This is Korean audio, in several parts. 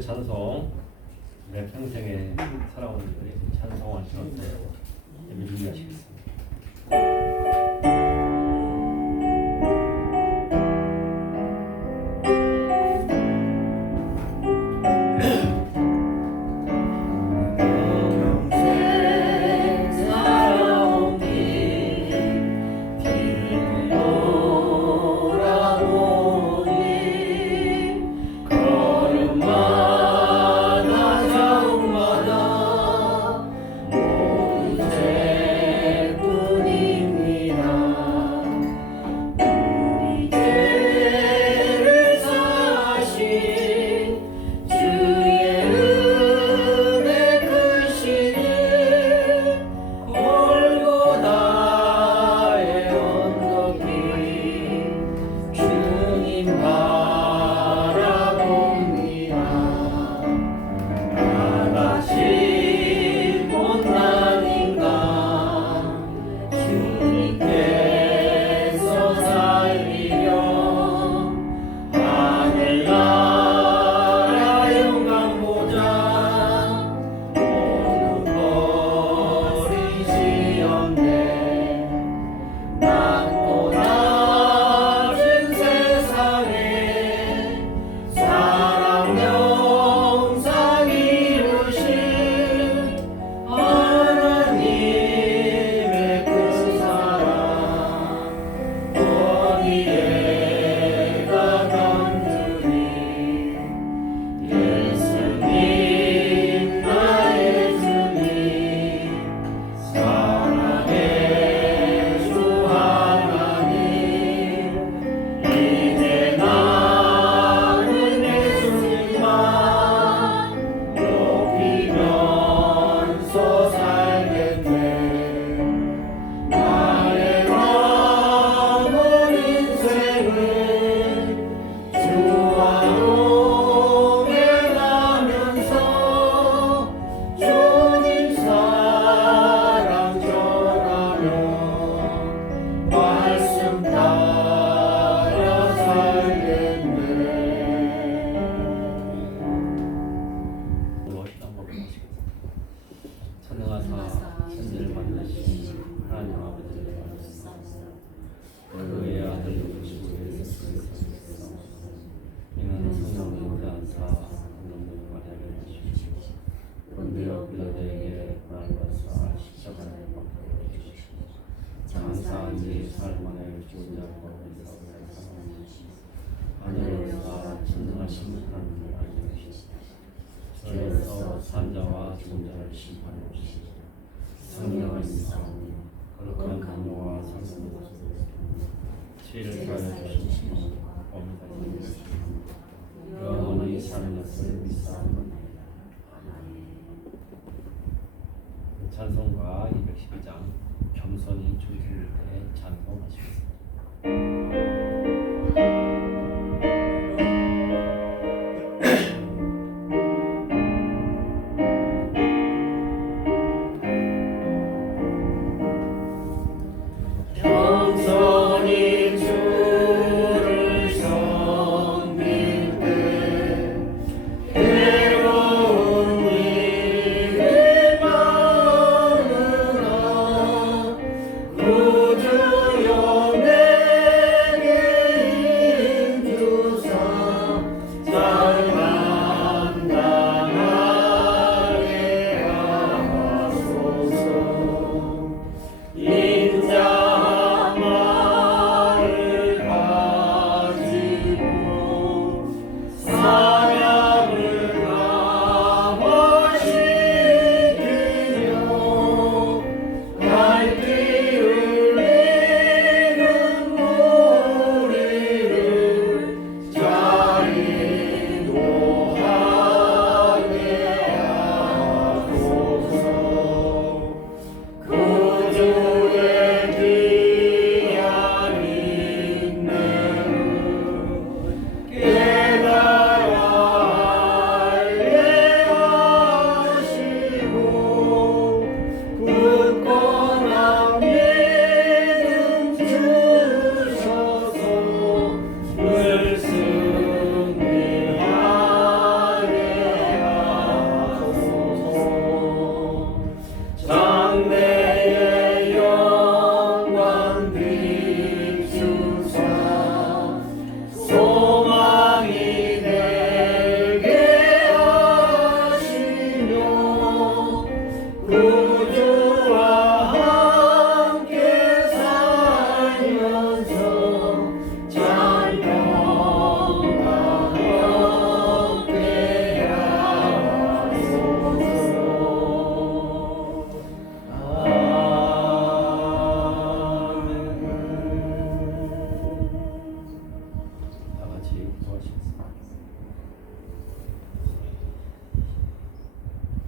주의 찬송, 내 평생에 살아오는 우리 찬송을 들었대 예배 준비하시겠습니다. 그래서 산자와 존자를 심판하시고 성령을 믿사오니 거룩한 강요와 성령을 죄를 사하여 주시고 범죄를 주시고 영원히 사는 것을 믿사오니. 찬송가 212장 겸손히 주기를 때 찬송하시겠습니다. 우주 연애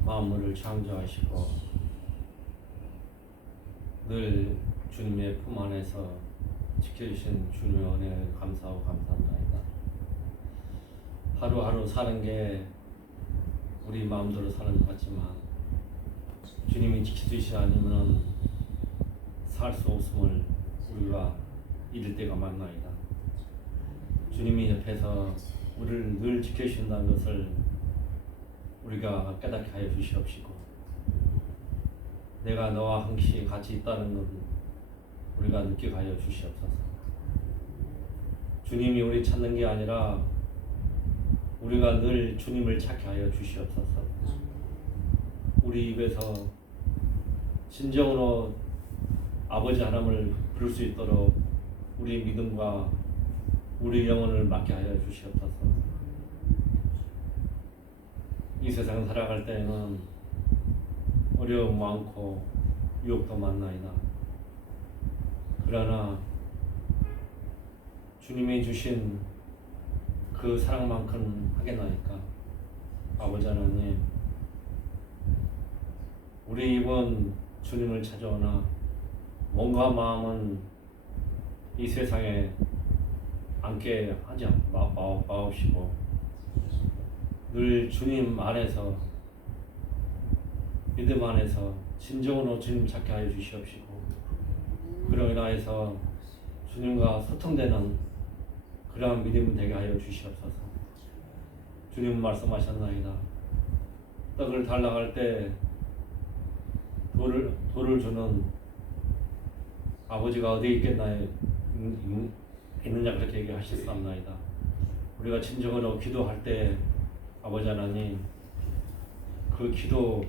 만물을 창조하시고 늘 주님의 품 안에서 지켜주신 주님의 은혜에 감사하고 감사합니다. 하루하루 사는 게 우리 마음대로 사는 것 같지만 주님이 지켜주시지 않으면 살 수 없음을 우리가 잊을 때가 많나이다. 주님이 옆에서 우리를 늘 지켜주신다는 것을 우리가 깨닫게 하여 주시옵시고, 내가 너와 항시 같이 있다는 것 우리가 느끼게 하여 주시옵소서. 주님이 우리 찾는 게 아니라 우리가 늘 주님을 찾게 하여 주시옵소서. 우리 입에서 진정으로 아버지 하나님을 부를 수 있도록 우리 믿음과 우리 영혼을 맡게 하여 주시옵소서. 이 세상 살아갈 때에는 어려움 많고 유혹도 많나이다. 그러나 주님이 주신 그 사랑만큼 하겠나이까. 아버지 하나님, 우리 입은 주님을 찾아오나 몸과 마음은 이 세상에 앉게 하지 마옵시고 늘 주님 안에서 믿음 안에서 진정으로 주님 찾게 하여 주시옵시고, 그로 인하여서 주님과 소통되는 그러한 믿음이 되게 하여 주시옵소서. 주님 말씀하셨나이다. 떡을 달라갈 때 돌을 주는 아버지가 어디에 있느냐 그렇게 얘기하셨습니다. 우리가 진정으로 기도할 때 아버지 하나님, 그 기도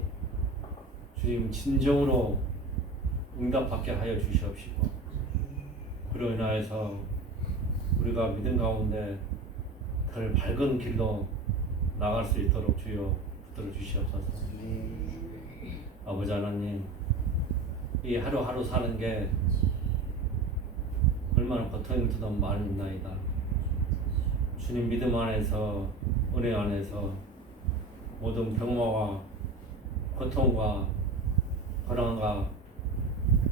주님 진정으로 응답받게 하여 주시옵시고, 그로 인하여서 우리가 믿음 가운데 덜 밝은 길로 나갈 수 있도록 주여 붙들어 주시옵소서. 아버지 하나님, 이 하루하루 사는 게 얼마나 고통이 많이 있나이다. 주님 믿음 안에서, 은혜 안에서 모든 병마와 고통과 고난과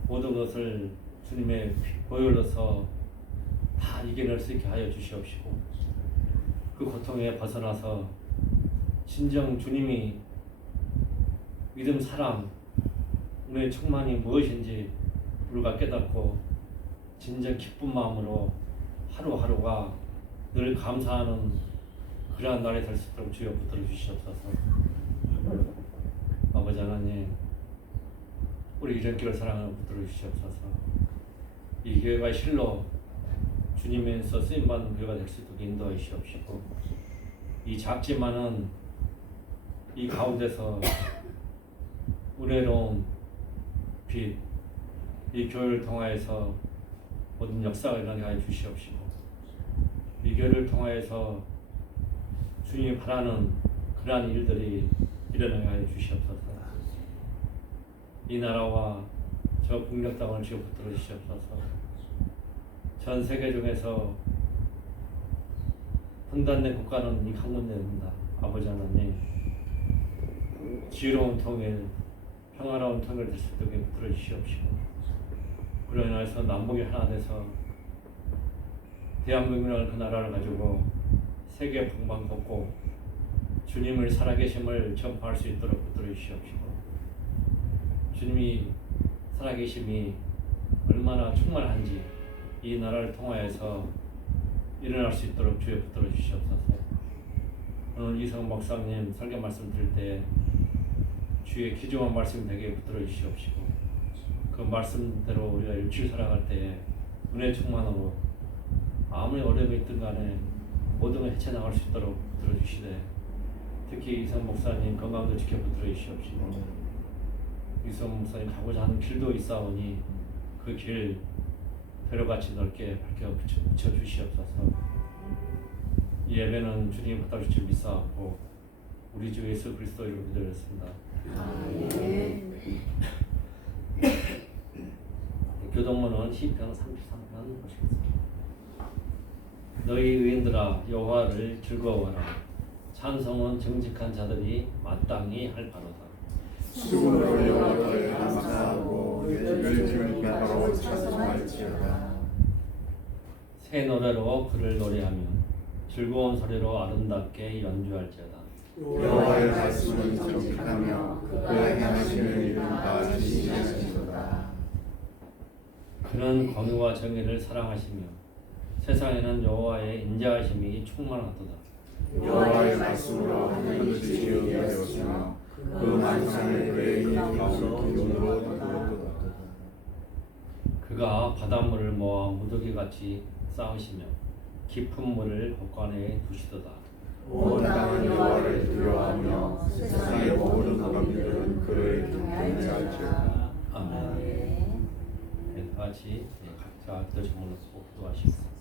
모든 것을 주님의 보혈로서 다 이겨낼 수 있게 하여 주시옵시고, 그 고통에 벗어나서 진정 주님이 믿음, 사랑, 은혜의 충만이 무엇인지 우리가 깨닫고 진정 기쁜 마음으로 하루하루가 늘 감사하는 그러한 날이 될 수 있도록 주여 붙들어 주시옵소서. 아버지 하나님, 우리 이런 길을 사랑하는 붙들어 주시옵소서. 이 교회가 실로 주님에서 쓰임받는 교회가 될 수 있도록 인도해 주시옵시고, 이 작지만은 이 가운데서 은혜로운 빛, 이 교회를 통하여서 모든 역사가 일어나게 하여 주시옵시고, 이 교회를 통하여서 주님이 바라는 그러한 일들이 일어나게 하여 주시옵소서. 이 나라와 저 북녘 땅을 주여 붙들어 주시옵소서. 전 세계 중에서 분단된 국가는 이 한 군데입니다. 아버지 하나님, 지혜로운 통일, 평화로운 통일 될 수 있도록 붙들어 주시옵시고, 그로 인해서 남북이 하나 돼서 대한민국이라는 그 나라를 가지고 세계 방방곡곡 주님을 살아계심을 전파할 수 있도록 붙들어 주시옵시고, 주님이 살아계심이 얼마나 충만한지 이 나라를 통하여서 일어날 수 있도록 주여 붙들어 주시옵소서. 오늘 이성 목사님 설교 말씀 드릴 때 주의 귀중한 말씀 되게 붙들어 주시옵시고, 그 말씀대로 우리가 일주일 살아갈 때에 은혜 충만으로 아무리 어려움이 있든 간에 모든 걸 헤쳐나갈 수 있도록 붙들어 주시되, 특히 이성 목사님 건강도 지켜 붙들어 주시옵시고, 이성 목사님 가고자 하는 길도 있사오니 그 길 배로같이 넓게 밝혀 비춰 주시옵소서. 이 예배는 주님 받아 주실 믿사옵고 우리 주 예수 그리스도 이름으로 기도했습니다. 교동문은 시편 33편 보시겠습니다. 너희 의인들아 여호와를 즐거워하라. 찬송은 정직한 자들이 마땅히 할 바로다. 수고를 여호와께 감사하고 열심을 베풀어 찬송할지어다. 새 노래로 그를 노래하며 즐거운 소리로 아름답게 연주할지어다. 여호와의 말씀은 정직하며 그의 행하시는 일은 다 진실하시도다. 그는 공의와 정의를 사랑하시며 세상에는 여호와의 인자하심이 충만하도다. 여호와의 말씀으로 하늘을 지으게 하였으며 그 만상을 그의 가운데 기둥으로 덮었도다. 그가 바닷물을 모아 무더기같이 쌓으시며 깊은 물을 곳간에 두시도다. 온 땅은 여호와를 두려워하며 세상의 모든 사람들은 그를 경배할지어다. 아멘. 네, 같이 각자 기도제목을 기도하시고.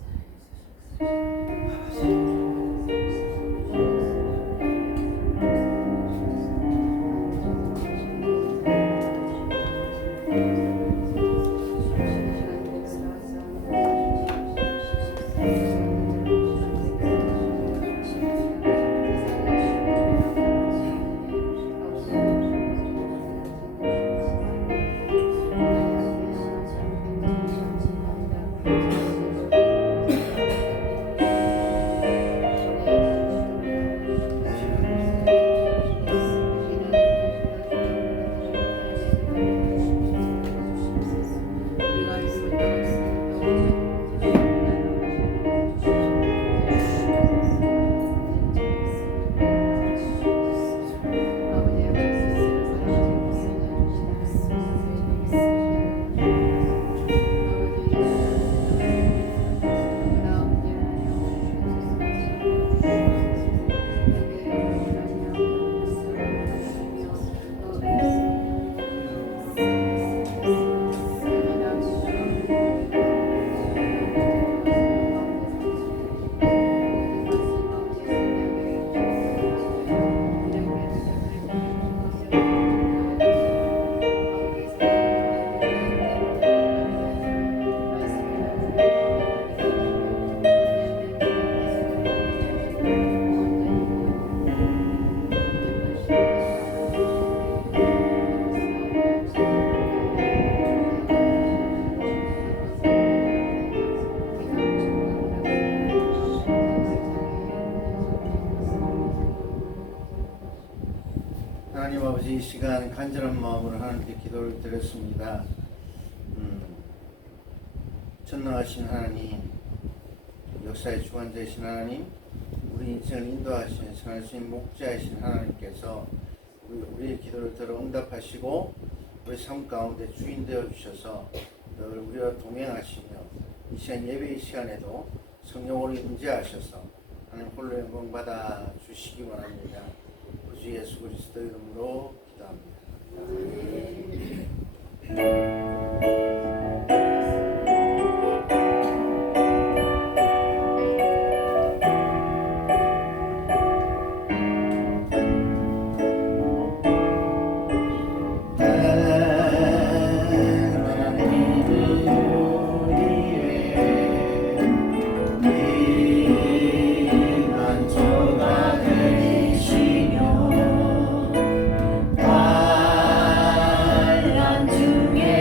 하나님 아버지, 이 시간 간절한 마음으로 하나님께 기도를 드렸습니다. 전능하신 하나님, 역사의 주관자이신 하나님, 우리 인생을 인도하시는 선하신 목자이신 하나님께서 우리의 기도를 들어 응답하시고 우리 삶 가운데 주인 되어 주셔서 늘 우리와 동행하시며 이 시간 예배의 시간에도 성령으로 임재하셔서 하나님 홀로 영광 받아 주시기 원합니다. 주 예수 그리스도 이름으로 기도합니다. 중에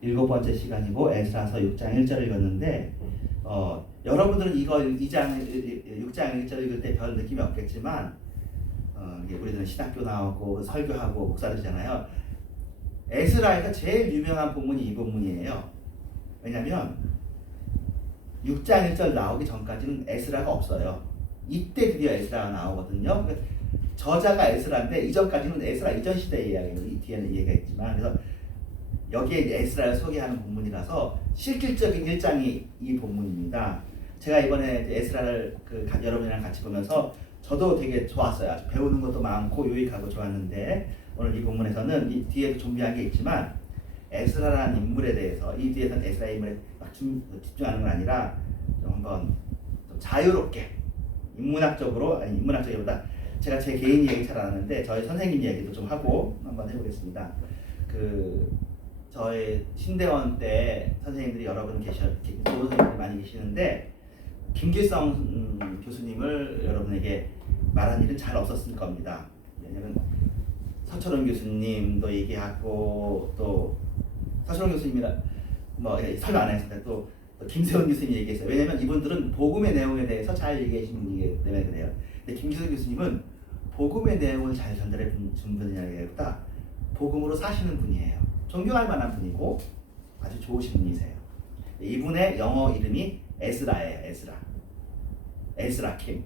일곱 번째 시간이고 에스라서 6장 1절을 읽었는데 여러분들은 이거 6장 1절 읽을 때 별 느낌이 없겠지만 우리들은 신학교 나오고 설교하고 목사들이잖아요. 에스라에서 제일 유명한 본문이 이 본문이에요. 왜냐하면 6장 1절 나오기 전까지는 에스라가 없어요. 이때 드디어 에스라가 나오거든요. 그러니까 저자가 에스라인데 이전까지는 에스라 이전 시대의 이야기예요. 이 뒤에는 이해가 있지만 그래서 여기에 이제 에스라를 소개하는 본문이라서 실질적인 1장이 이 본문입니다. 제가 이번에 에스라를 여러분이랑 같이 보면서 저도 되게 좋았어요. 아주 배우는 것도 많고 유익하고 좋았는데 오늘 이 본문에서는 이 뒤에도 준비한 게 있지만 에스라라는 인물에 대해서 이 뒤에서는 에스라 인물에 막 집중하는 건 아니라 좀 한번 좀 자유롭게 인문학적으로 아니 인문학적이보다 제가 제 개인 얘기 잘 안 하는데 저희 선생님 얘기도 좀 하고 한번 해보겠습니다. 저희 신대원 때 선생님들이 여러분 좋은 선생님들이 많이 계시는데 김길성 교수님을 여러분에게 말한 일은 잘 없었을 겁니다. 왜냐면 서철원 교수님도 얘기하고 또 서철원 교수님이라 설명 안 했을 때 또 김세원 교수님이 얘기했어요. 왜냐면 이분들은 복음의 내용에 대해서 잘 얘기해 주신 분이기 때문에 그래요. 근데 김길성 교수님은 복음의 내용을 잘 전달해 준 분이라기보다 복음으로 사시는 분이에요. 존경할 만한 분이고 아주 좋으신 분이세요. 이분의 영어 이름이 에스라예요. 에스라 킴.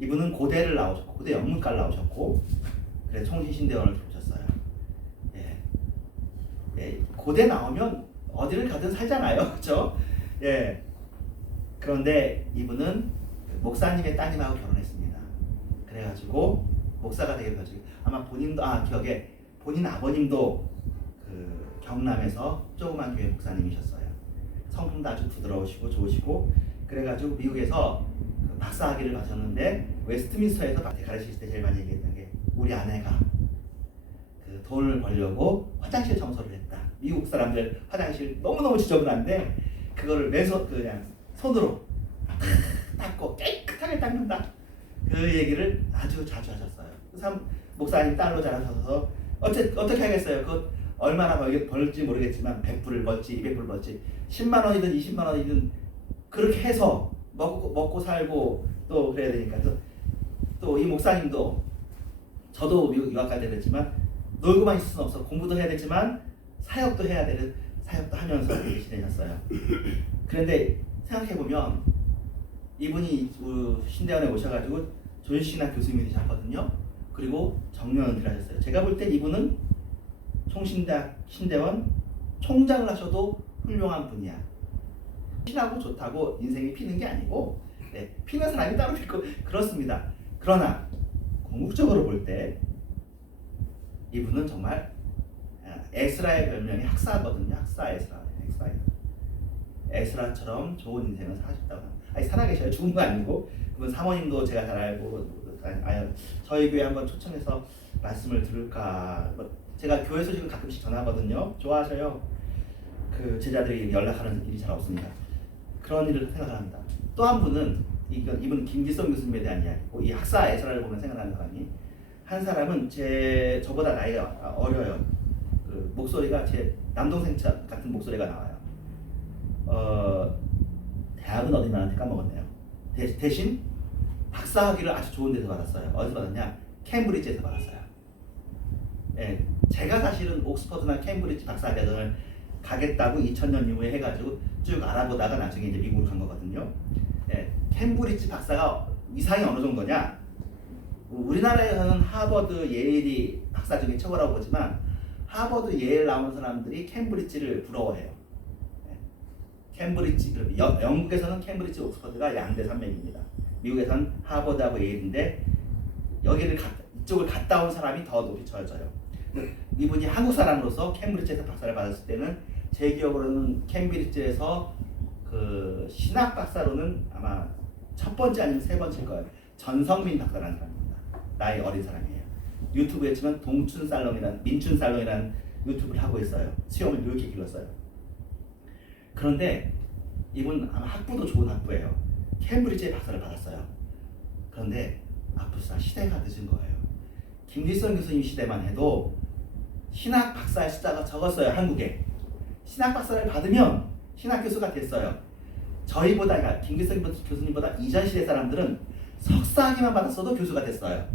이분은 고대를 나오셨고 고대 영문과를 나오셨고 그래서 총신신대원을 들어오셨어요. 고대 나오면 어디를 가든 살잖아요, 그렇죠? 그런데 이분은 목사님의 따님하고 결혼했습니다. 그래가지고 목사가 되게 되었죠. 아마 본인도 기억에 본인 아버님도 경남에서 조그만 교회 목사님이셨어요. 성품도 아주 부드러우시고 좋으시고 그래가지고 미국에서 박사학위를 가셨는데 웨스트민스터에서 가르치실 때 제일 많이 얘기했던 게 우리 아내가 돈을 벌려고 화장실 청소를 했다. 미국 사람들 화장실 너무너무 지저분한데 그거를 맨손 그냥 손으로 닦고 깨끗하게 닦는다. 그 얘기를 아주 자주 하셨어요. 목사님 딸로 자라셔서 어떻게 하겠어요. 그거 얼마나 벌지 모르겠지만 100불을 벌지 200불을 벌지 10만 원이든 20만 원이든 그렇게 해서 먹고 살고 또 그래야 되니까. 또 이 목사님도 저도 미국 유학 갈 때 그랬지만 놀고만 있을 수는 없어. 공부도 해야 되지만 사역도 해야 되는 사역도 하면서 이렇게 지내셨어요. 그런데 생각해 보면 이분이 신대원에 오셔가지고 존신학 교수님이 되셨거든요. 그리고 정년을 하셨어요. 제가 볼 때 이분은 총신대학 신대원 총장을 하셔도 훌륭한 분이야. 신하고 좋다고 인생이 피는 게 아니고 네, 피는 사람이 따로 있고 그렇습니다. 그러나 궁극적으로 볼 때 이분은 정말 에스라의 별명이 학사거든요. 학사 에스라. 에스라처럼 좋은 인생을 사셨다고 합니다. 아니 살아계셔요. 죽은 거 아니고. 그분 사모님도 제가 잘 알고 저희 교회 한번 초청해서 말씀을 들을까. 제가 교회 소식을 가끔씩 전하거든요. 좋아하셔요. 그 제자들이 연락하는 일이 잘 없습니다. 그런 일을 생각합니다. 또 한 분은 이분 김기성 교수님에 대한 이야기고 이 학사 에스라를 보면 생각나는 사람이 한 사람은 저보다 나이가 어려요. 그 목소리가 제 남동생 같은 목소리가 나와요. 대학은 어디 나한테 까먹었네요. 대신 박사학위를 아주 좋은 데서 받았어요. 어디서 받았냐? 캠브리지에서 받았어요. 예, 제가 사실은 옥스퍼드나 캠브리지 박사학위를 가겠다고 2000년 이후에 해가지고 쭉 알아보다가 나중에 이제 미국으로 간 거거든요. 예, 캠브리지 박사가 이상이 어느 정도냐? 우리나라에서는 하버드, 예일이 박사 중에 최고라고 보지만 하버드, 예일 나오는 사람들이 캠브리지를 부러워해요. 캠브리지, 영국에서는 캠브리지, 옥스퍼드가 양대 산맥입니다. 미국에서는 하버드하고 예일인데 이쪽을 갔다 온 사람이 더 높이 쳐져요. 이분이 한국 사람으로서 캠브리지에서 박사를 받았을 때는 제 기억으로는 캠브리지에서 그 신학 박사로는 아마 첫 번째 아니면 세 번째일 거예요. 전성민 박사라는 사람입니다. 나이 어린 사람이에요. 유튜브에 치면 민춘살롱이라는 유튜브를 하고 있어요. 수염을 이렇게 길렀어요. 그런데 이분 아마 학부도 좋은 학부예요. 캠브리지에 박사를 받았어요. 그런데 앞으로 시대가 늦은 거예요. 김기성 교수님 시대만 해도 신학 박사의 숫자가 적었어요. 한국에. 신학 박사를 받으면 신학 교수가 됐어요. 저희보다, 그러니까 김기성 교수님보다 이전 시대 사람들은 석사학위만 받았어도 교수가 됐어요.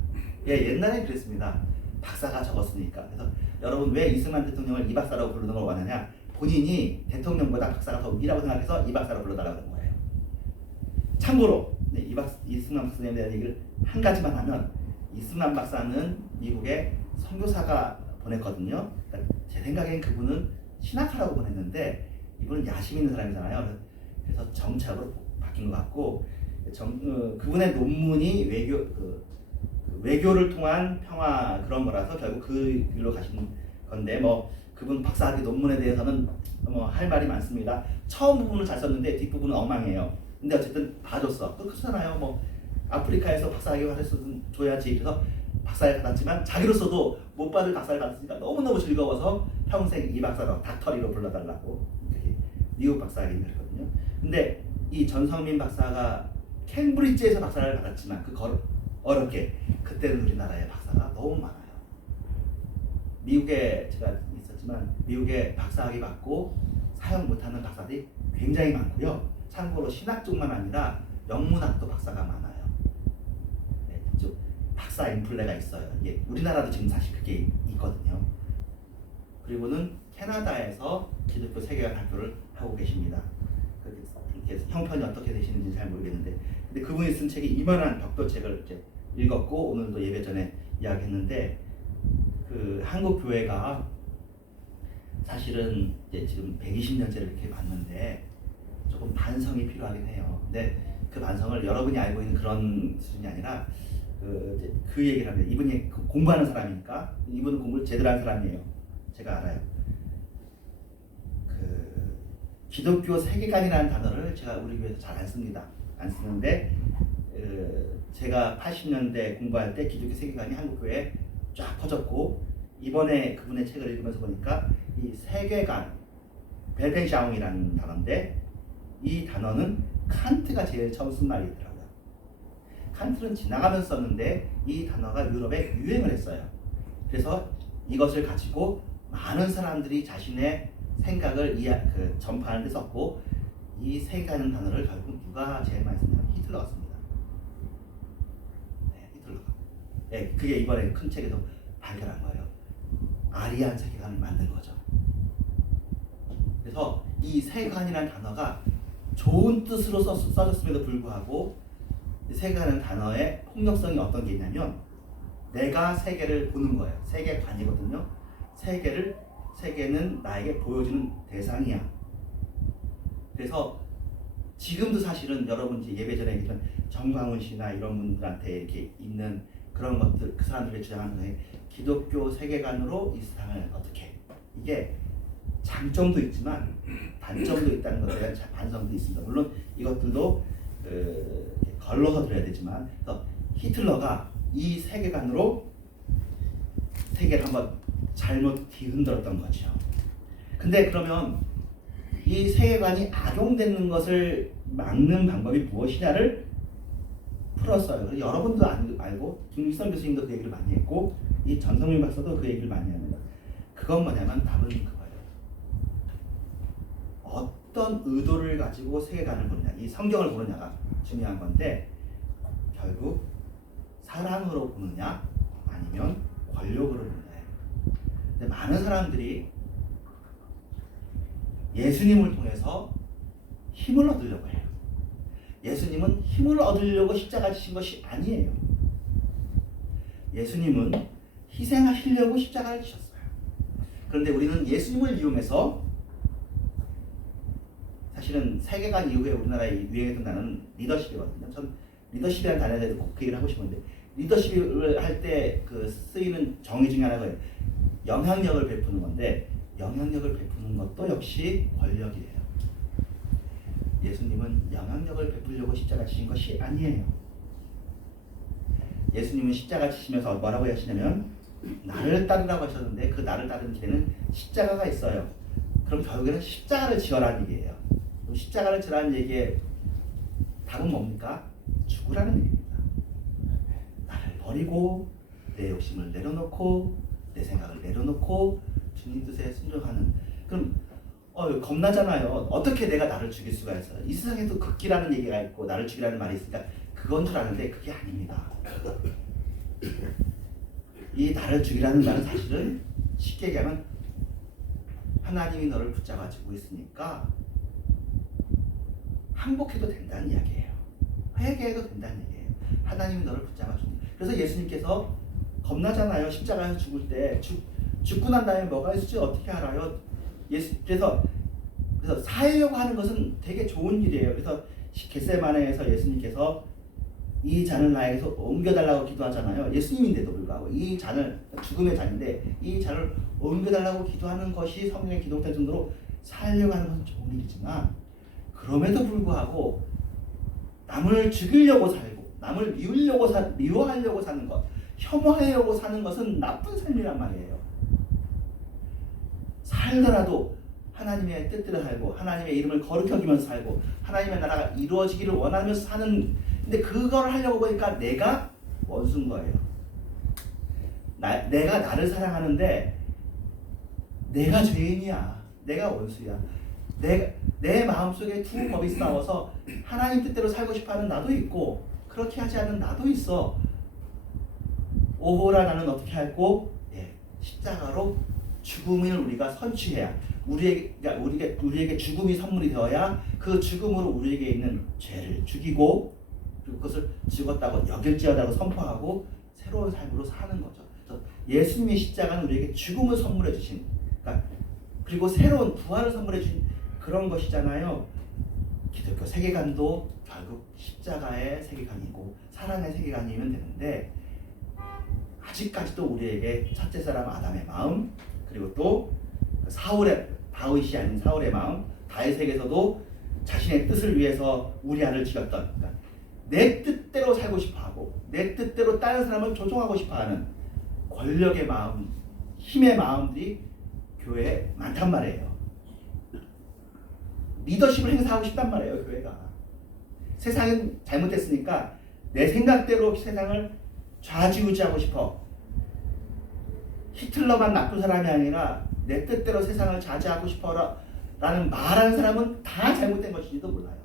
예, 옛날에 그랬습니다. 박사가 적었으니까. 그래서 여러분 왜 이승만 대통령을 이 박사라고 부르는 걸 원하냐? 본인이 대통령보다 박사가 더 위라고 생각해서 이 박사로 불러달라고 하는 거예요. 참고로 이승만 박사님에 대한 얘기를 한 가지만 하면 이승만 박사는 미국에 선교사가 보냈거든요. 그러니까 제 생각엔 그분은 신학하라고 보냈는데 이분은 야심 있는 사람이잖아요. 그래서 정착으로 바뀐 것 같고 그분의 논문이 외교를 통한 평화 그런 거라서 결국 그 길로 가신 건데 그분 박사학위 논문에 대해서는 할 말이 많습니다. 처음 부분은 잘 썼는데 뒷부분은 엉망이에요. 근데 어쨌든 봐줬어. 또 그렇잖아요. 아프리카에서 박사학위 받았으면 줘야지. 그래서 박사를 받았지만 자기로서도 못 받을 박사를 받았으니까 너무너무 즐거워서 평생 이 박사로 닥터리로 불러달라고 미국 박사학위를 했거든요. 근데 이 전성민 박사가 캠브리지에서 박사를 받았지만 어렵게 그때는 우리나라에 박사가 너무 많아요. 미국에 제가 있었지만 미국에 박사학위 받고 사용 못하는 박사들이 굉장히 많고요. 참고로 신학 쪽만 아니라 영문학도 박사가 많아요. 네, 좀 박사 인플레가 있어요. 예, 우리나라도 지금 사실 그게 있거든요. 그리고는 캐나다에서 기독교 세계관 학교를 하고 계십니다. 그렇게 형편이 어떻게 되시는지 잘 모르겠는데, 근데 그분이 쓴 책이 이만한 벽돌책을 이제 읽었고 오늘도 예배 전에 이야기했는데, 그 한국 교회가 사실은 이제 지금 120년째를 이렇게 봤는데 조금 반성이 필요하긴 해요. 근데 그 반성을 여러분이 알고 있는 그런 수준이 아니라 그 얘기를 합니다. 이분이 공부하는 사람이니까, 이분은 공부를 제대로 한 사람이에요. 제가 알아요. 그 기독교 세계관이라는 단어를 제가 우리 교회에서 잘 안 씁니다. 안 쓰는데 제가 80년대 공부할 때 기독교 세계관이 한국 교회에 쫙 퍼졌고, 이번에 그분의 책을 읽으면서 보니까 이 세계관, 벨펜샤웅이라는 단어인데 이 단어는 칸트가 제일 처음 쓴 말이더라고요. 칸트는 지나가면서 썼는데 이 단어가 유럽에 유행을 했어요. 그래서 이것을 가지고 많은 사람들이 자신의 생각을 전파하는 데 썼고, 이 세계관이라는 단어를 결국 누가 제일 많이 썼냐? 히틀러가 씁니다. 네, 히틀러가. 네, 그게 이번에 큰 책에서 발견한 거예요. 아리안 세계관을 만든 거죠. 그래서 이 세계관이라는 단어가 좋은 뜻으로 써졌음에도 불구하고 세계관이라는 단어의 폭력성이 어떤 게 있냐면 내가 세계를 보는 거예요. 세계관이거든요. 세계는 나에게 보여주는 대상이야. 그래서 지금도 사실은 여러분 이제 예배 전에 얘기했던 정광훈 씨나 이런 분들한테 이렇게 있는 그런 것들, 그 사람들이 주장하는 거에 기독교 세계관으로 이 세상을 어떻게, 이게 장점도 있지만 단점도 있다는 것에 대한 반성도 있습니다. 물론 이것들도 걸러서 들어야 되지만, 그래서 히틀러가 이 세계관으로 세계를 한번 잘못 뒤흔들었던 거죠. 근데 그러면 이 세계관이 악용되는 것을 막는 방법이 무엇이냐를 풀었어요. 그래서 여러분도 알고 김일성 교수님도 그 얘기를 많이 했고 이 전성민 박사도 그 얘기를 많이 합니다. 그건 뭐냐면 답은 그거예요. 어떤 의도를 가지고 세계관을 보느냐, 이 성경을 보느냐가 중요한 건데 결국 사랑으로 보느냐 아니면 권력으로 보느냐예요. 근데 많은 사람들이 예수님을 통해서 힘을 얻으려고 해요. 예수님은 힘을 얻으려고 십자가 지신 것이 아니에요. 예수님은 희생하시려고 십자가를 지셨어요. 그런데 우리는 예수님을 이용해서, 사실은 세계관 이후에 우리나라에 유행했던 단어는 리더십이거든요. 전 리더십이라는 단어에 대해서 꼭 그 얘기를 하고 싶은데, 리더십을 할 때 그 쓰이는 정의 중에 하나가 영향력을 베푸는 건데, 영향력을 베푸는 것도 역시 권력이에요. 예수님은 영향력을 베풀려고 십자가 지신 것이 아니에요. 예수님은 십자가 지시면서 뭐라고 하시냐면 나를 따르라고 하셨는데 그 나를 따르는 길에는 십자가가 있어요. 그럼 결국에는 십자가를 지어라는 얘기예요. 그럼 십자가를 지라는 얘기의 답은 뭡니까? 죽으라는 얘기입니다. 나를 버리고 내 욕심을 내려놓고 내 생각을 내려놓고 주님 뜻에 순종하는. 그럼 겁나잖아요. 어떻게 내가 나를 죽일 수가 있어요? 이 세상에도 극기라는 얘기가 있고 나를 죽이라는 말이 있으니까 그건 줄 아는데 그게 아닙니다. 이 나를 죽이라는 말은 사실은 쉽게 얘기하면 하나님이 너를 붙잡아주고 있으니까 항복해도 된다는 이야기예요. 회개해도 된다는 얘기예요. 하나님이 너를 붙잡아주는. 그래서 예수님께서 겁나잖아요. 십자가에서 죽을 때 죽고 난 다음에 뭐가 있을지 어떻게 알아요? 그래서 살려고 하는 것은 되게 좋은 일이에요. 그래서 겟세마네에서 예수님께서 이 잔을 나에게서 옮겨달라고 기도하잖아요. 예수님인데도 불구하고 이 잔을, 죽음의 잔인데 이 잔을 옮겨달라고 기도하는 것이 성경의 기록될 정도로 살려고 하는 것은 좋은 일이지만, 그럼에도 불구하고 남을 죽이려고 살고 남을 미워하려고 사는 것, 혐오하려고 사는 것은 나쁜 삶이란 말이에요. 살더라도 하나님의 뜻대로 살고 하나님의 이름을 거룩히 여기면서 살고 하나님의 나라가 이루어지기를 원하면서 사는, 근데 그걸 하려고 보니까 내가 원수인 거예요. 내가 나를 사랑하는데 내가 죄인이야. 내가 원수야. 내 마음속에 두 법이 싸워서 하나님 뜻대로 살고 싶어하는 나도 있고 그렇게 하지 않는 나도 있어. 오호라 나는 어떻게 할고? 십자가로 죽음을 우리가 선취해야, 우리에게 죽음이 선물이 되어야 그 죽음으로 우리에게 있는 죄를 죽이고 그리고 그것을 죽었다고 여길지어다고 선포하고 새로운 삶으로 사는 거죠. 그래서 예수님의 십자가는 우리에게 죽음을 선물해 주신, 그리고 새로운 부활을 선물해 주신 그런 것이잖아요. 기독교 세계관도 결국 십자가의 세계관이고 사랑의 세계관이면 되는데, 아직까지도 우리에게 첫째 사람 아담의 마음, 그리고 또 다윗이 아닌 사울의 마음, 다윗에게서도 자신의 뜻을 위해서 우리아를 죽였던, 그러니까 내 뜻대로 살고 싶어하고 내 뜻대로 다른 사람을 조종하고 싶어하는 권력의 마음, 힘의 마음들이 교회에 많단 말이에요. 리더십을 행사하고 싶단 말이에요, 교회가. 세상은 잘못됐으니까 내 생각대로 세상을 좌지우지하고 싶어. 히틀러만 나쁜 사람이 아니라 내 뜻대로 세상을 좌지하고 싶어라 라는 말하는 사람은 다 잘못된 것인지도 몰라요.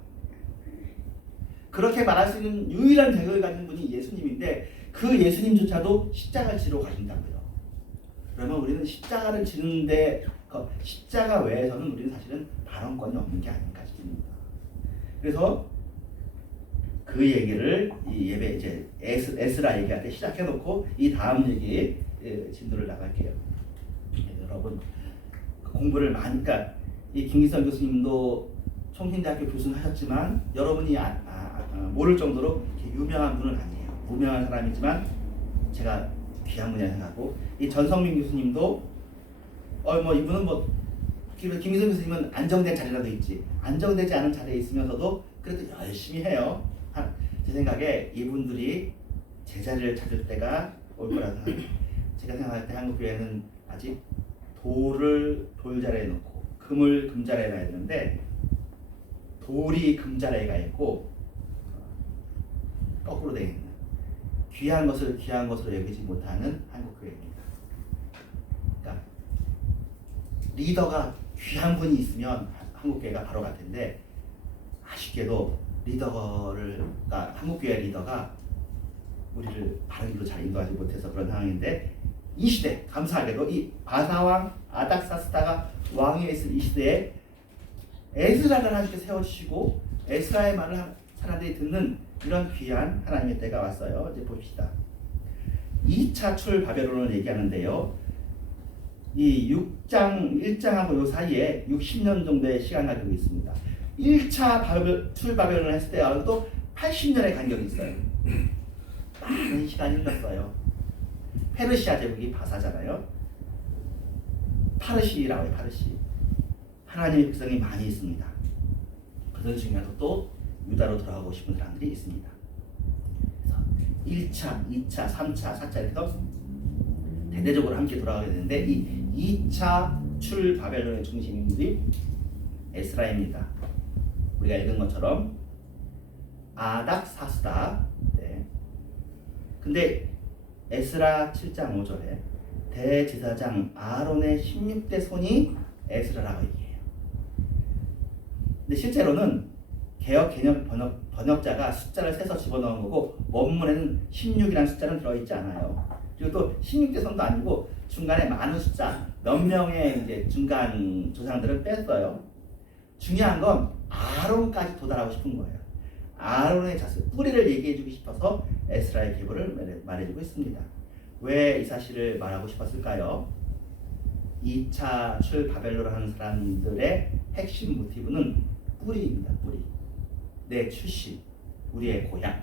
그렇게 말할 수 있는 유일한 자격을 가진 분이 예수님인데 그 예수님조차도 십자가를 지러 가신다고요. 그러면 우리는 십자가를 지는데 십자가 외에서는 우리는 사실은 발언권이 없는 게 아닌가 싶습니다. 그래서 그 얘기를 이 예배 이제 에스라 얘기할 때 시작해놓고 이 다음 얘기 진도를 나갈게요. 여러분 공부를 많이 그러니까 이 김기성 교수님도 총신대학교 교수는 하셨지만 여러분이 모를 정도로 유명한 분은 아니에요. 무명한 사람이지만 제가 귀한 분이라 생각하고 이 전성민 교수님도 뭐 이분은 뭐 김기성 교수님은 안정된 자리라도 있지 안정되지 않은 자리에 있으면서도 그래도 열심히 해요. 제 생각에 이분들이 제자리를 찾을 때가 올 거라고 생각합니다. 제가 생각할 때 한국 교회는 아직 돌을 돌자리에 놓고 금을 금자리에 놔야 되는데 돌이 금자리에 가 있고 거꾸로 되어 있는 귀한 것을 귀한 것으로 여기지 못하는 한국 교회입니다. 그러니까 리더가 귀한 분이 있으면 한국 교회가 바로 갈 텐데 아쉽게도 한국 교회 리더가 우리를 바른 길로 잘 인도하지 못해서 그런 상황인데 이 시대 감사하게도 이 바사왕 아닥사스다가 왕위에 있을 이 시대에 에스라를 하나님께 세워주시고 에스라의 말을 사람들이 듣는 이런 귀한 하나님의 때가 왔어요. 이제 봅시다. 2차 출 바벨론을 얘기하는데요. 이 6장 1장하고 요 사이에 60년 정도의 시간 가지고 있습니다. 1차 출 바벨론을 했을 때하고 또 80년의 간격이 있어요. 많은 시간이 흘렀어요. 페르시아 제국이 바사잖아요. 파르시라고 해요. 파르시. 하나님의 백성이 많이 있습니다. 그들 중에서 또 유다로 돌아가고 싶은 사람들이 있습니다. 그래서 1차, 2차, 3차, 4차 해서 대대적으로 함께 돌아가게 되는데 이 2차 출 바벨론의 중심인물이 에스라입니다. 우리가 읽은 것처럼 아닥사스다. 네. 근데 에스라 7장 5절에 대제사장 아론의 16대 손이 에스라라고 얘기해요. 근데 실제로는 개역 개념 번역자가 숫자를 세서 집어넣은 거고 원문에는 16이라는 숫자는 들어있지 않아요. 그리고 또 16대 손도 아니고 중간에 많은 숫자 몇 명의 이제 중간 조상들을 뺐어요. 중요한 건 아론까지 도달하고 싶은 거예요. 아론의 자손 뿌리를 얘기해주고 싶어서 에스라의 계보를 말해주고 있습니다. 왜 이 사실을 말하고 싶었을까요? 2차 출 바벨론을 하는 사람들의 핵심 모티브는 뿌리입니다. 뿌리. 내 출신, 우리의 고향.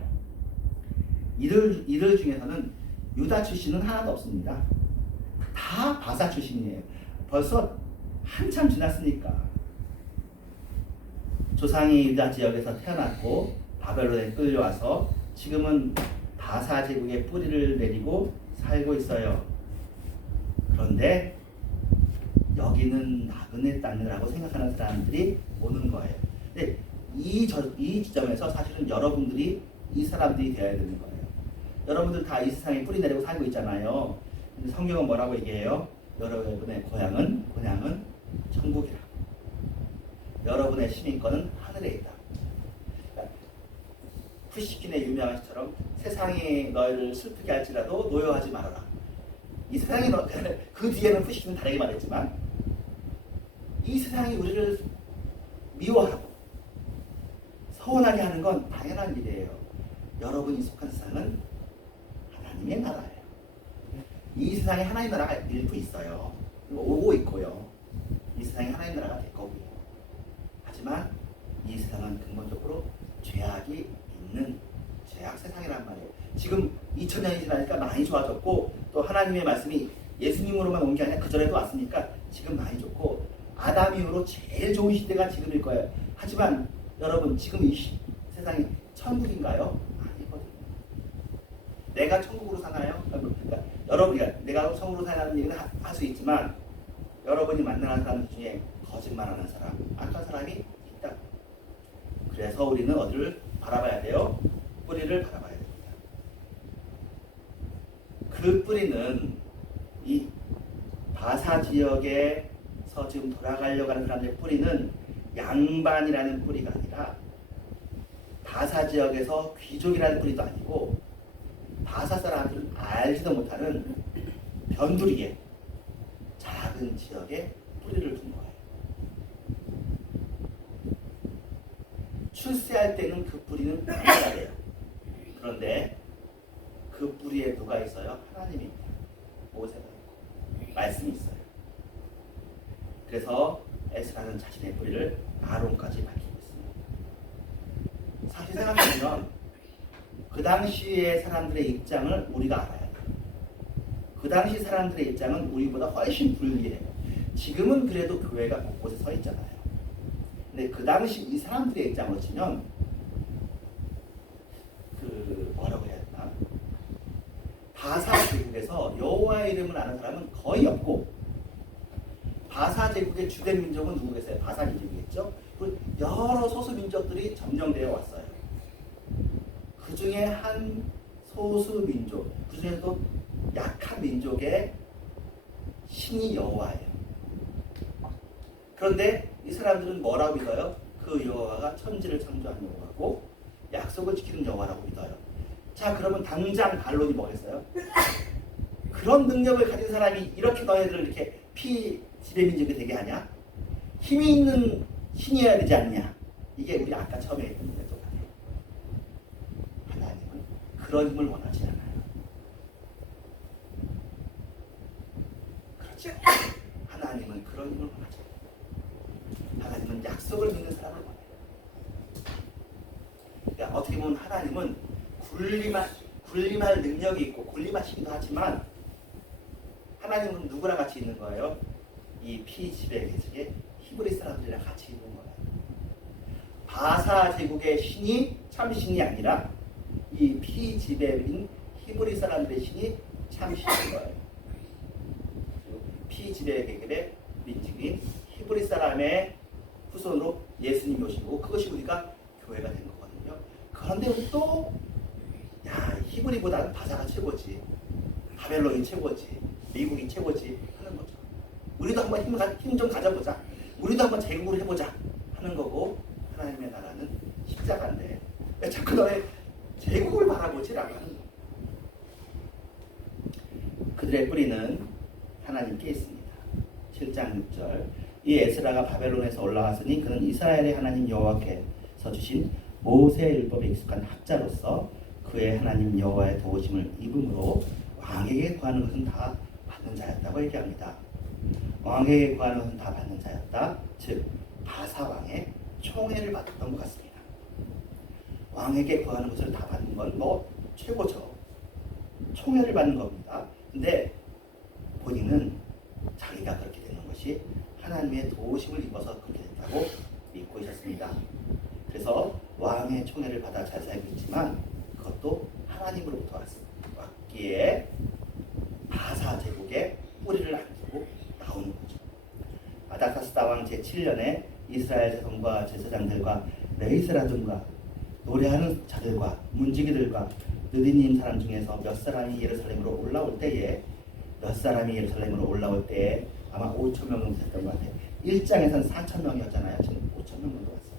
이들 중에서는 유다 출신은 하나도 없습니다. 다 바사 출신이에요. 벌써 한참 지났으니까. 조상이 유다 지역에서 태어났고 바벨론에 끌려와서 지금은 바사 제국의 뿌리를 내리고 살고 있어요. 그런데 여기는 나그네 땅이라고 생각하는 사람들이 오는 거예요. 근데 이 지점에서 사실은 여러분들이 이 사람들이 되어야 되는 거예요. 여러분들 다 이 세상에 뿌리 내리고 살고 있잖아요. 근데 성경은 뭐라고 얘기해요? 여러분의 고향은 천국이라고. 여러분의 시민권은 하늘에 있다. 푸시킨의 유명한 시처럼 세상이 너희를 슬프게 할지라도 노여하지 말아라. 이 세상이 그 뒤에는 푸시킨은 다르게 말했지만 이 세상이 우리를 미워하고 서운하게 하는 건 당연한 일이에요. 여러분이 속한 세상은 하나님의 나라예요. 이 세상에 하나님 나라가 일부 있어요. 오고 있고요. 이 세상에 하나님 나라가 될 거고요. 하지만 이 세상은 근본적으로 죄악이 있는 죄악 세상이란 말이에요. 지금 2000년이 지나니까 많이 좋아졌고 또 하나님의 말씀이 예수님으로만 온 게 아니라 그전에도 왔으니까 지금 많이 좋고 아담 이후로 제일 좋은 시대가 지금일 거예요. 하지만 여러분 지금 이 세상이 천국인가요? 아니거든요. 내가 천국으로 사나요? 그러니까 여러분이 내가 천국으로 사는 얘기는 할 수 있지만 여러분이 만나는 사람 중에 거짓말하는 사람, 악한 사람이 있다. 그래서 우리는 어디를 바라봐야 돼요? 뿌리를 바라봐야 됩니다. 그 뿌리는 이 바사 지역에서 지금 돌아가려고 하는 사람들의 뿌리는 양반이라는 뿌리가 아니라 바사 지역에서 귀족이라는 뿌리도 아니고 바사 사람들은 알지도 못하는 변두리에 작은 지역에 뿌리를 둔 거예요. 출세할 때는 그 뿌리는 크게 돼요. 그런데 그 뿌리에 누가 있어요? 하나님이 있다. 모세가 있고 말씀이 있어요. 그래서 에스라는 자신의 뿌리를 아론까지 밝히고 있습니다. 사실 생각해보면 그 당시의 사람들의 입장을 우리가 알아야 돼요. 그 당시 사람들의 입장은 우리보다 훨씬 불리해요. 지금은 그래도 교회가 곳곳에 서 있잖아요. 근데 그 당시 이 사람들의 입장으로 치면 뭐라고 해야 되나? 바사 제국에서 여호와의 이름을 아는 사람은 거의 없고 바사 제국의 주된 민족은 누구겠어요? 바사 민족이겠죠. 그리고 여러 소수 민족들이 점령되어 왔어요. 그 중에 한 소수 민족, 그 중에도 약한 민족의 신이 여호와예요. 그런데 이 사람들은 뭐라고 믿어요? 그 여호와가 천지를 창조한 여호와고 약속을 지키는 여호와라고 믿어요. 자, 그러면 당장 반론이 뭐겠어요? 그런 능력을 가진 사람이 이렇게 너희들을 이렇게 지배민족이 되게 하냐? 힘이 있는 신이어야 되지 않냐? 이게 우리 아까 처음에 했던 문제 똑같아요. 하나님은 그런 힘을 원하지 않아요. 그렇죠? 하나님은 그런 힘을 원하지 않아요. 하나님은 약속을 믿는 사람을 원해요. 그러니까 어떻게 보면 하나님은 군림할 능력이 있고 군림하시기도 하지만 하나님은 누구랑 같이 있는 거예요? 이 피지배 계층의 히브리 사람들이랑 같이 있는 거예요. 바사 제국의 신이 참 신이 아니라 이 피지배인 히브리 사람들의 신이 참 신인 거예요. 피지배 계급의 민중인 히브리 사람의 후손으로 예수님이 오시고 그것이 우리가 교회가 된 거거든요. 그런데 우리 또 히브리보다는 바사가 최고지, 바벨론이 최고지, 미국이 최고지 하는 거죠. 우리도 한번 힘 좀 가져보자. 우리도 한번 제국을 해보자 하는 거고 하나님의 나라는 십자가인데 왜 자꾸 너네 제국을 바라보지라고 하는 거예요. 그들의 뿌리는 하나님께 있습니다. 7장 6절 이 에스라가 바벨론에서 올라왔으니 그는 이스라엘의 하나님 여호와께서 주신 모세의 율법에 익숙한 학자로서 그의 하나님 여호와의 도우심을 입음으로 왕에게 구하는 것은 다 받는 자였다고 얘기합니다. 왕에게 구하는 것은 다 받는 자였다. 즉 바사 왕의 총애를 받았던 것 같습니다. 왕에게 구하는 것을 다 받는 건 뭐 최고죠. 총애를 받는 겁니다. 근데 본인은 자기가 그렇게 되는 것이 하나님의 도우심을 입어서 그렇게 됐다고 믿고 있었습니다. 그래서 왕의 총애를 받아 잘 살고 있지만 그것도 하나님으로부터 왔기에 바사 제국의 뿌리를 안기고 나오는 거죠. 아닥사스다 왕 제7년에 이스라엘 자손과 제사장들과 레위사람들과 노래하는 자들과 문지기들과 느디님 사람 중에서 몇 사람이 예루살렘으로 올라올 때에 아마 5천 명 정도 됐던 것 같아요. 1장에서는 4천 명이었잖아요. 지금 5천 명 정도 왔어요.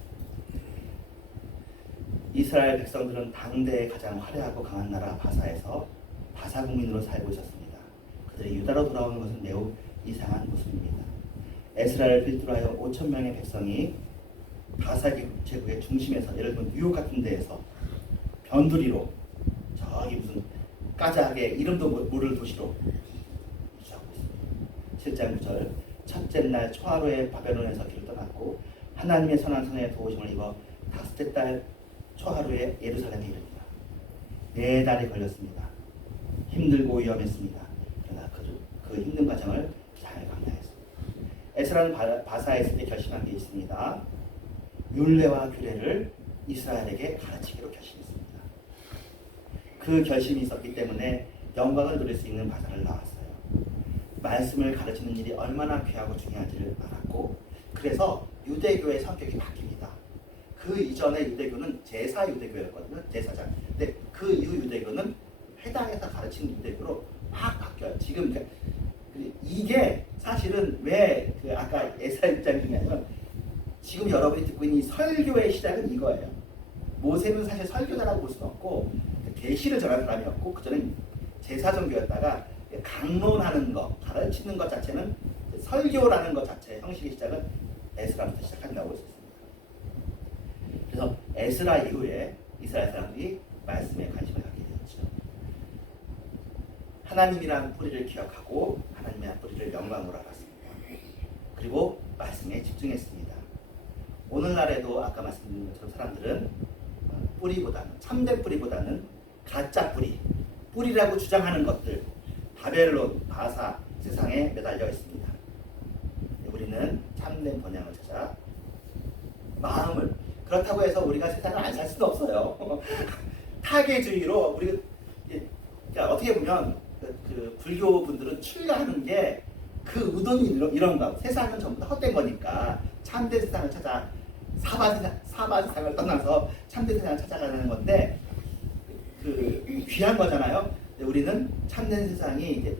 이스라엘 백성들은 당대에 가장 화려하고 강한 나라 바사에서 바사 국민으로 살고 있었습니다. 그들이 유다로 돌아오는 것은 매우 이상한 모습입니다. 에스라를 필두로 하여 5천 명의 백성이 바사 제국의 중심에서 예를 들면 뉴욕 같은 데에서 변두리로 저기 무슨 까자하게 이름도 모를 도시로 이사하고 있습니다. 7장 9절 첫째 날 초하루에 바벨론에서 길을 떠났고 하나님의 선한 손에 도우심을 입어 다섯째 달 초하루에 예루살렘에 이릅니다. 4달이 걸렸습니다. 힘들고 위험했습니다. 그러나 그 힘든 과정을 잘 감당했습니다. 에스라는 바사에 있을 때 결심한 게 있습니다. 율례와 규례를 이스라엘에게 가르치기로 결심했습니다. 그 결심이 있었기 때문에 영광을 누릴 수 있는 바사를 나왔어요. 말씀을 가르치는 일이 얼마나 귀하고 중요한지를 알았고 그래서 유대교의 성격이 바뀝니다. 그 이전의 유대교는 제사 유대교였거든요. 제사장. 근데 그 이후 유대교는 회당에서 가르치는 유대교로 확 바뀌어요. 지금 이게 사실은 왜 아까 에스라 입장 중에 하면 지금 여러분이 듣고 있는 이 설교의 시작은 이거예요. 모세는 사실 설교자라고 볼 수는 없고 계시를 전하는 사람이었고 그전엔 제사종교였다가 강론하는 것, 가르치는 것 자체는 설교라는 것 자체의 형식의 시작은 에스라부터 시작한다고 볼 수 있습니다. 그래서 에스라 이후에 이스라엘 사람들이 말씀에 관심을 갖게 되었죠. 하나님이란 뿌리를 기억하고 하나님이란 뿌리를 영광으로 알았습니다. 그리고 말씀에 집중했습니다. 오늘날에도 아까 말씀드린 것처럼 사람들은 뿌리보다는 참된 뿌리보다는 가짜 뿌리라고 주장하는 것들 바벨론, 바사, 세상에 매달려 있습니다. 우리는 참된 번향을 찾아 마음을 그렇다고 해서 우리가 세상을 안 살 수도 없어요. 타계주의로 우리 그러니까 어떻게 보면 그 불교 분들은 출가하는 게 그 의도는 이런 거 세상은 전부 다 헛된 거니까 참된 세상을 찾아 사바 세상을 떠나서 참된 세상을 찾아가는 건데 그 귀한 거잖아요. 근데 우리는 참된 세상이 이제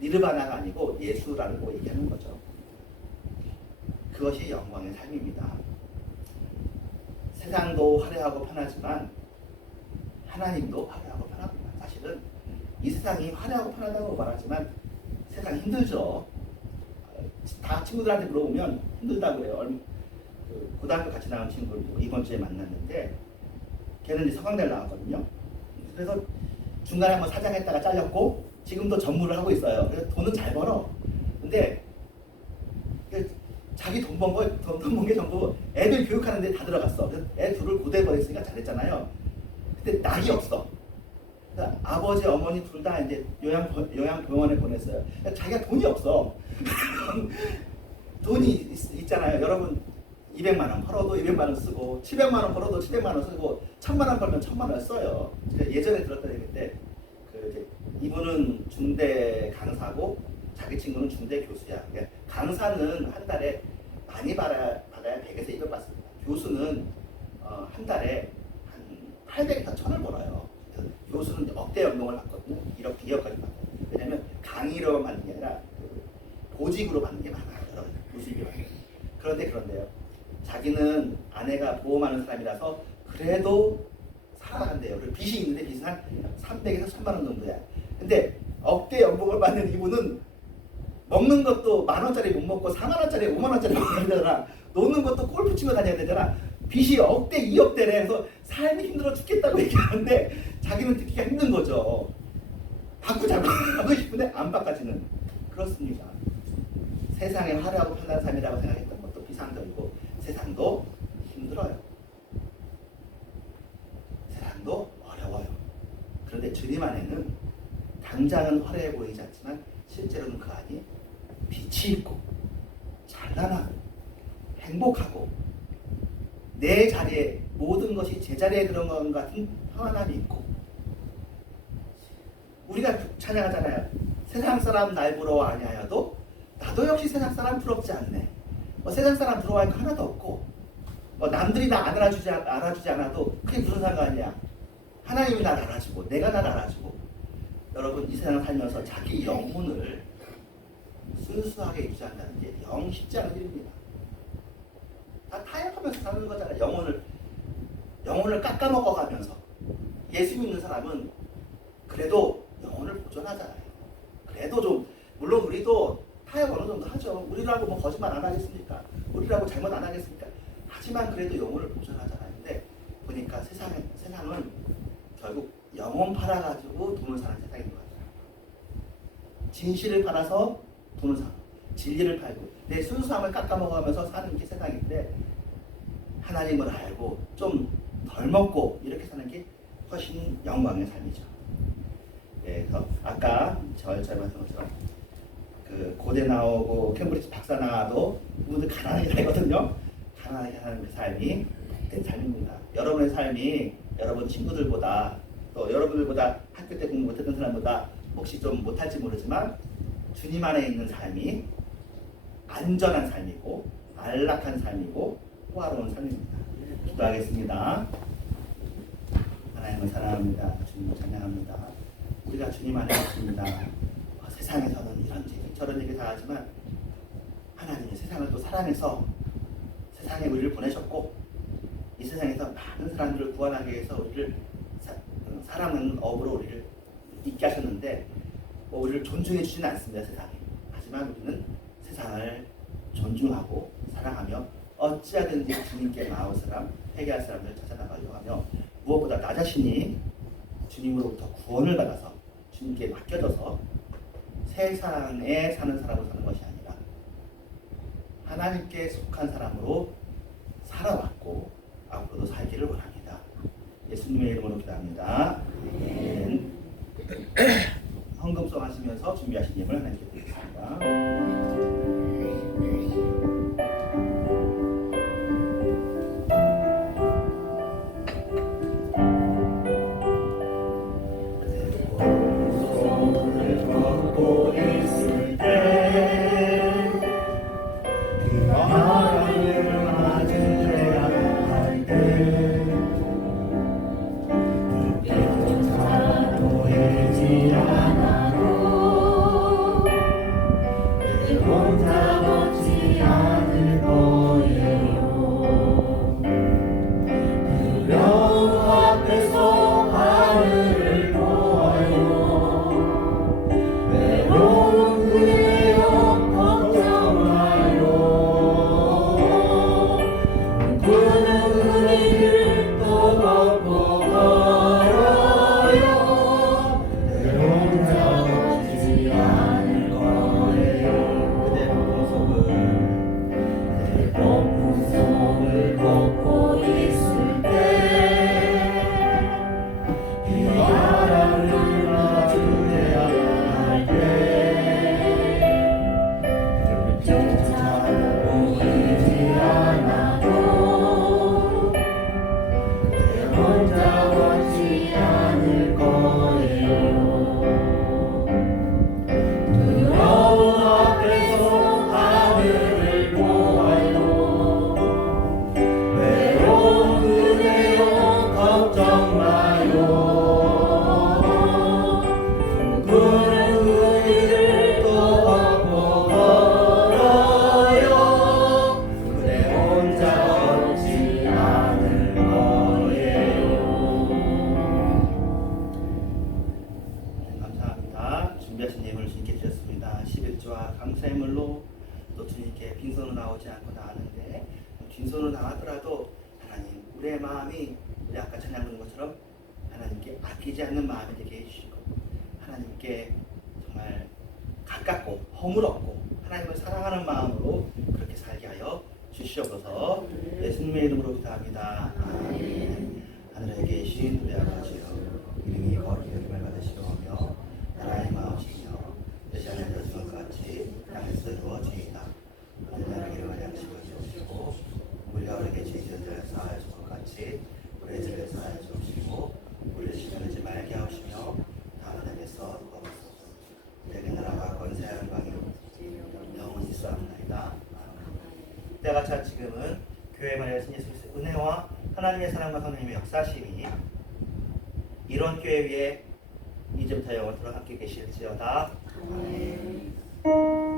니르바나가 아니고 예수라고 얘기하는 거죠. 그것이 영광의 삶입니다. 세상도 화려하고 편하지만 하나님도 화려하고 편합니다. 사실은 이 세상이 화려하고 편하다고 말하지만 세상이 힘들죠. 다 친구들한테 물어보면 힘들다고 그래요. 고등학교 같이 나온 친구를 이번 주에 만났는데 걔는 이제 서강대를 나왔거든요. 그래서 중간에 한번 사장했다가 잘렸고 지금도 전무를 하고 있어요. 그래서 돈은 잘 벌어. 근데 자기 돈 번 게 전부 애들 교육하는 데 다 들어갔어. 그래서 애 둘을 고대 보냈으니까 잘했잖아요. 근데 낙이 없어. 그러니까 아버지, 어머니 둘 다 이제 요양병원에 보냈어요. 그러니까 자기가 돈이 없어. 돈이 있잖아요. 여러분 200만 원 벌어도 200만 원 쓰고 700만 원 벌어도 700만 원 쓰고 1000만 원 벌면 1000만 원 써요. 제가 예전에 들었던 얘기인데 이분은 중대 강사고 자기 친구는 중대 교수야. 그러니까 강사는 한 달에 많이 받아야 100에서 200 받습니다. 교수는 한 달에 한 800에서 1000을 벌어요. 교수는 억대 연봉을 받거든요. 1억, 2억까지 받아요. 왜냐하면 강의로 받는 게 아니라 보직으로 받는 게 많아요. 여러분, 교수님이 많아요. 그런데요. 자기는 아내가 보험하는 사람이라서 그래도 살아간대요. 그리고 빚이 있는데 빚은 한 300에서 1000만 원 정도야. 근데 억대 연봉을 받는 이분은 먹는 것도 10,000원짜리 못 먹고 40,000원짜리 50,000원짜리 먹어야 되잖아. 노는 것도 골프 치며 다녀야 되잖아. 빚이 억대 2억대래 해서 삶이 힘들어 죽겠다고 얘기하는데 자기는 듣기가 힘든 거죠. 바꾸자고 하고 싶은데 안 바꿔지는 그렇습니다. 세상에 화려하고 편한 삶이라고 생각했던 것도 비상적이고 세상도 힘들어요. 세상도 어려워요. 그런데 주님 안에는 당장은 화려해 보이지 않지만 실제로는 그 안이 빛이 있고 찬란하고 행복하고 내 자리에 모든 것이 제자리에 들어간 것 같은 평안함이 있고 우리가 찬양하잖아요. 세상 사람 날 부러워 아니하여도 나도 역시 세상 사람 부럽지 않네. 세상 사람 부러워할 거 하나도 없고 남들이 나 알아주지 않아도 그게 무슨 상관이야. 하나님이 날 알아주고 내가 날 알아주고 여러분 이 세상을 살면서 자기 영혼을 순수하게 유지한다는 게 영 쉽지 않은 일입니다. 다 타협하면서 사는 거잖아요. 영혼을 깎아먹어가면서 예수 믿는 사람은 그래도 영혼을 보존하잖아요. 그래도 좀 물론 우리도 타협 어느 정도 하죠. 우리라고 뭐 거짓말 안 하겠습니까? 우리라고 잘못 안 하겠습니까? 하지만 그래도 영혼을 보존하잖아요. 근데 보니까 세상은 결국 영혼 팔아가지고 돈을 사는 세상인 것 같아요. 진실을 팔아서 돈을 사고 진리를 팔고 내 순수함을 깎아먹으면서 사는 게 세상인데 하나님을 알고 좀 덜 먹고 이렇게 사는 게 훨씬 영광의 삶이죠. 그래서 아까 절차 말씀 것처럼 그 고대 나오고 캠브리지 박사 나와도 모두 가난하게 살거든요. 가난하게 사는 그 삶이 복된 삶입니다. 여러분의 삶이 여러분 친구들보다 또 여러분들보다 학교 때 공부 못했던 사람보다 혹시 좀 못할지 모르지만 주님 안에 있는 삶이 안전한 삶이고 안락한 삶이고 호화로운 삶입니다. 기도하겠습니다. 하나님을 사랑합니다. 주님을 찬양합니다. 우리가 주님 안에 있습니다. 세상에서는 이런 얘기 저런 얘기 다 하지만 하나님이 세상을 또 사랑해서 세상에 우리를 보내셨고 이 세상에서 많은 사람들을 구원하기 위해서 우리를 사랑하는 업으로 우리를 있게 하셨는데 우리를 존중해 주지는 않습니다. 세상에. 하지만 우리는 세상을 존중하고 사랑하며 어찌하든지 주님께 나올 사람, 회개할 사람들을 찾아나가려고 하며 무엇보다 나 자신이 주님으로부터 구원을 받아서 주님께 맡겨져서 세상에 사는 사람으로 사는 것이 아니라 하나님께 속한 사람으로 살아왔고 앞으로도 살기를 원합니다. 예수님의 이름으로 기도합니다. 아멘. 헌금송 하시면서 준비하신 예물 하나님께 드리겠습니다. 손을 걷고 있을 때 하나님을 맞으려 할때 그때조차 보이지 않아도 그대 혼자 걷지 않을 거예요. 두려움 앞에서 하늘을 보아요. 외로운 그대여 걱정 마요. 구는 우리를 또 걷고 걸어요. 그대 혼자 걷지 않을 거예요. 그대 폭풍 속을 걷고 있을 때 바람을 맞으려 할때 그때조차 보이지 않아도 그대 혼자 걷지 않을 거예요. 두려움 앞에서 하늘을 보아요. 외로운 그대여 걱정 마요. 구는 우리를 또 걷고 걸어요. 그대 혼자 걷지 않을 거예요. 감사합니다. 준비하신 예물을 주님께 드렸습니다. 11조와 감사의 물로 또 주님께 빈손으로 나오지 않고 나왔는데 빈손으로 나왔더라도 하나님 우리의 마음이 우리 아까 찬양 부른 것처럼 하나님께 아끼지 않는 마음이 되게 해주시고 하나님께 정말 가깝고 허물없고 하나님을 사랑하는 마음으로 그렇게 살게 하여 주시옵소서. 예수님의 이름으로 기도합니다. 아멘. 하늘에 계신 우리 아버지여 이름이 거룩히 여김을 받으시오며 나라의 마음이시며 뜻이 하늘에 이루어진 것 같이 땅에서 이루어지이다. 오늘 나에게 일용할 양식을 주옵시고 우리가 우리에게 죄지은 자를 사하여 줄 것 같이 우리의 죄를 사하여 주옵시고 우리를 시험하지 말게 하시며 다만 에게서 구하옵소서. 우리에게 나라가 권세와 영광이 영원히 있사옵나이다. 때가 차 지금은 교회 말씀 예수 그리스도의 은혜와 하나님의 사랑과 성령님의 역사심이 이런 교회 위에 이제부터 영원토록 함께 계실지어다. 아멘.